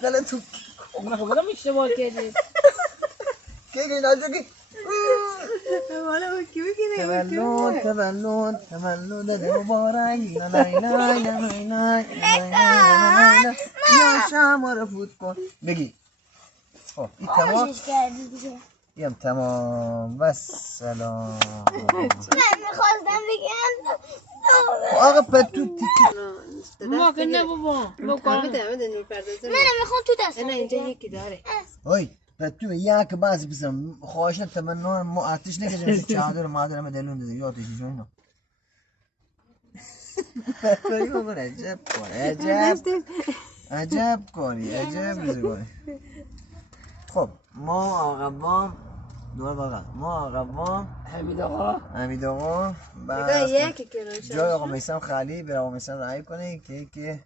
خلا تو من خب بدم اشتباه کردی که نازو که والا کی بگیره تولد مبارک یا شما رو فوت کن بگی خب این تمام یم تمام و سلام من میخواستم بگم آقا پتو ما که نه بابا بده نور پردازه منم میخوام تو دست نه اینجا یکی داره اوی پتو یک باز بسم خواهش تمنا ما آتش نکشیم چادر مادر ما دلون دیگه آتش جون پتو عجب کن عجب کاری عجب روزگاری خب ما آقا بام دور باقا ما آقا بام حمید آقا نگاه یکی که جای آقا میسم خالی به آقا میسم رای کنه که